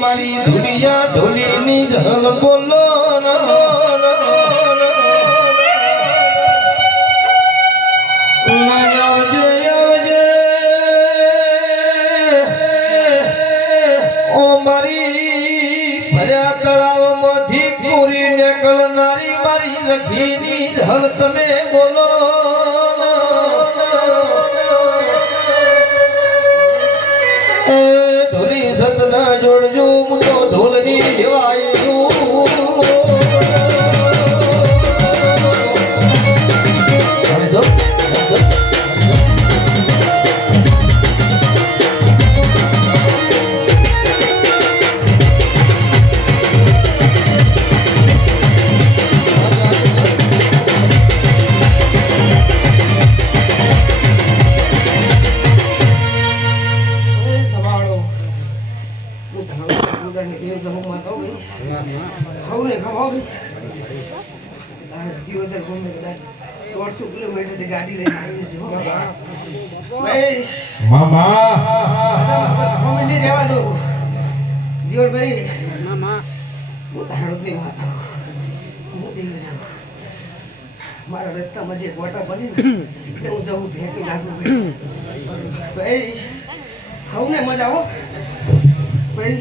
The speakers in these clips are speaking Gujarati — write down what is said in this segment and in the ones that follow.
મારી દુનિયા ઢોલીની જલ બોલો રખીની હલ તમે બોલો ધોલી સતના જોડજો મુજો ઢોલની જેવાય ગાડી લઈને આવી છે ભાઈ મામા નહીં રહેવા દો જીવનભાઈ મામા હું ધાડોદની વાત હું દેવ છું મારા રસ્તામાં જે ગોટા બની ને એટલે હું જવું ભેંકી નાખું ભાઈ ખાવું ને મજા આવો ભાઈ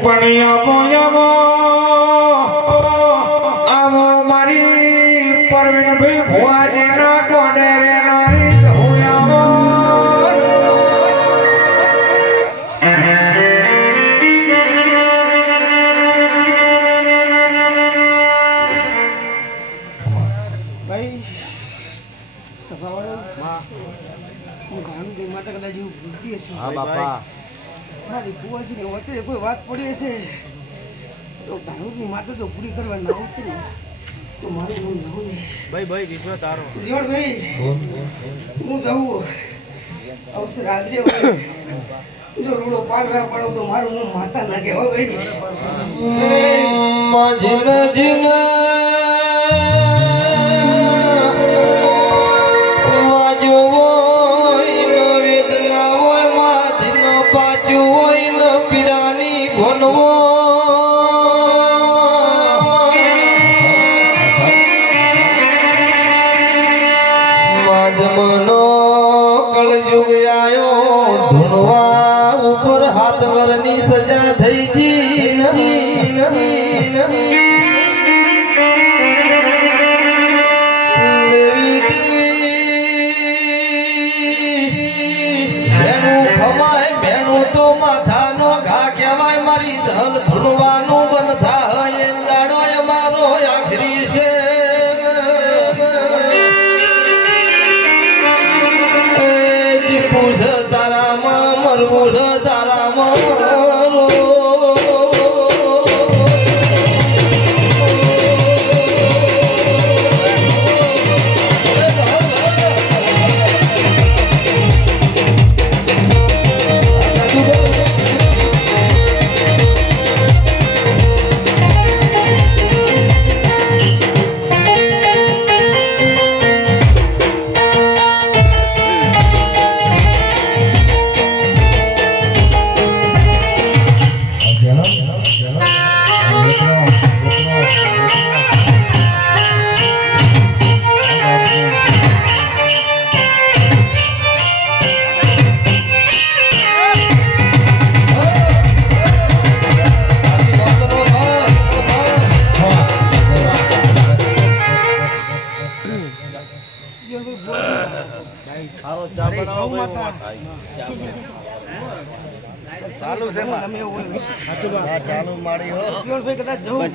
બણિયા આવો મારી પરવીન ભાઈ ભુવા જેના કોડે રે નારી ધોયાવો ભાઈ સભાવાળો માં હું ઘણું કે માતા કદાચ એવું ભૂલતી હશે હા બાપા મારી ભુવાજી ને અત્યારે કોઈ વાત પડી હશે તો ભાણુદની માતા તો પૂરી કરવા ના આવતી તો મારું નામ જવું ભાઈ વિશ્વ તારો જીવન ભાઈ હું જવું અવસર આદરે જો રૂડો પાડવા પડો તો મારું નામ માતા ના કે હો ભાઈ જીન જીન વાજો હોય ન વેદના હોય માથી ન પાછું હોય ન પીડાની ભણવો મનો કળયુગ આયો ધૂણવા ઉપર હાથ વરની સજા થઈ જી દેવી બેનું ખમાય બેનું તો માથાનો ઘા કહેવાય મારી જલ ધૂણવાનું બનતા હોય લાડો મારો આખરી છે તારામાં મરવું તારામાં ચાલુ છે ચાલુ મારી હો કદાચ જવું